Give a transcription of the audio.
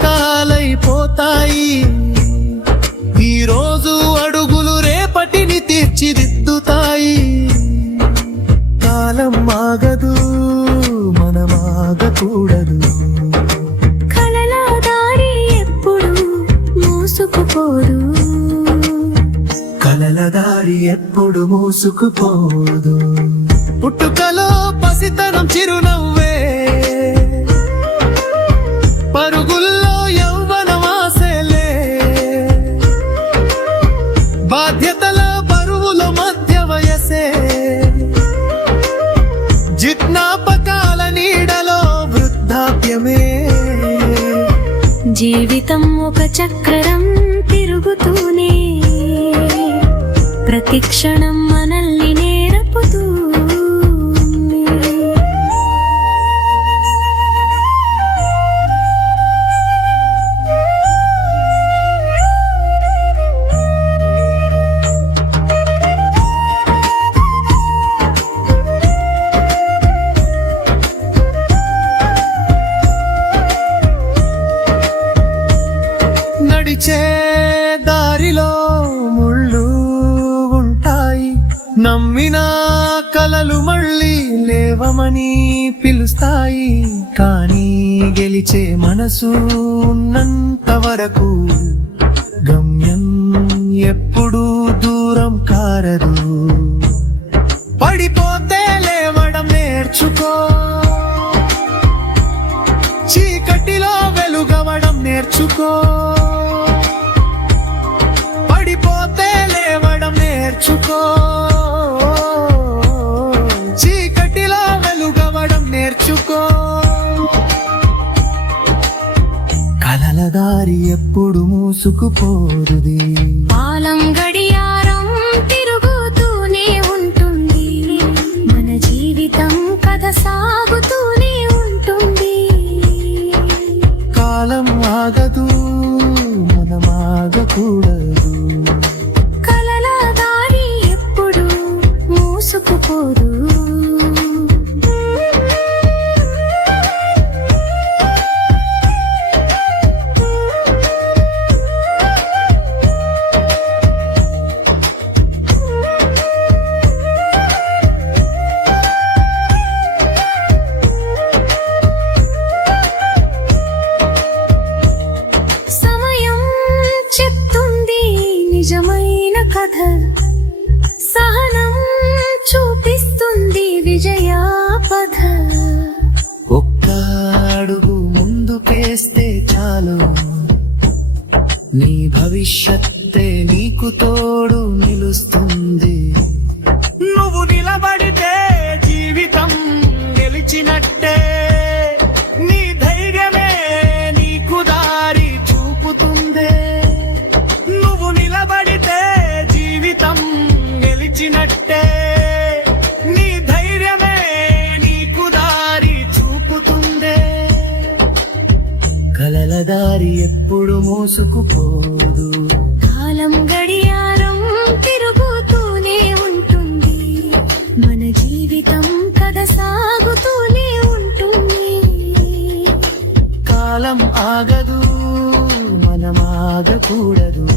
జ్ఞాపకాలైపోతాయి. ఈరోజు అడుగులు రేపటిని తీర్చిదిద్దుతాయి. కాలం ఆగదు, మనమాగకూడదు. కలల దారి ఎప్పుడు మూసుకుపోదు, కలల దారి ఎప్పుడు మూసుకుపోదు. పుట్టుకలో పసితనం చిరునవ్వే, పరుగుల్లో యౌవనమాసలే, బాధ్యతల బరువుల మధ్య వయసే, జ్ఞాపకాల నీడలో వృద్ధాప్యమే. జీవితం ఒక చక్రం తిరుగుతూనే ప్రతి క్షణం మనల్ని నేర్పుతూ. నడిచే దారిలో ముళ్ళు ఉంటాయి, నమ్మిన కలలు మళ్ళీ లేవమని పిలుస్తాయి. కానీ గెలిచే మనసు ఉన్నంత వరకు గమ్యం ఎప్పుడూ దూరం కారదు. పడిపోతే లేవడం నేర్చుకో, చీకటిలో వెలుగవడం నేర్చుకో. పడిపోతే లేవడం నేర్చుకో, చీకటిలో వెలుగవడం నేర్చుకో. కలల దారి ఎప్పుడు మూసుకుపోదుది. కాలం గడియారం తిరుగుతూనే ఉంటుంది, మన జీవితం కథ సాగుతూనే ఉంటుంది. కాలం ఆగదు, మనమాగకూడదు. కలల దారి ఎప్పుడు మూసుకుపోదు. నిజమైన కథ సహనం చూపిస్తుంది విజయాపథ. ఒక్క అడుగు ముందుకేస్తే చాలు, నీ భవిష్యత్తే నీకు తోడు నిలుస్తుంది. నువ్వు నిలబడితే జీవితం గెలిచినట్టే, నీ ధైర్యమే నీకు దారి చూపుతుందే. నిలబడితే జీవితం గెలిచినట్టే, నీ ధైర్యమే నీకు దారి చూపుతుందే. కలల దారి ఎప్పుడు మోసుకుపోదు. కాలం గడియారం తిరుగుతూనే ఉంటుంది, మన జీవితం కథ సాగుతూనే ఉంటుంది. కాలం ఆగదు, మనమాగకూడదు.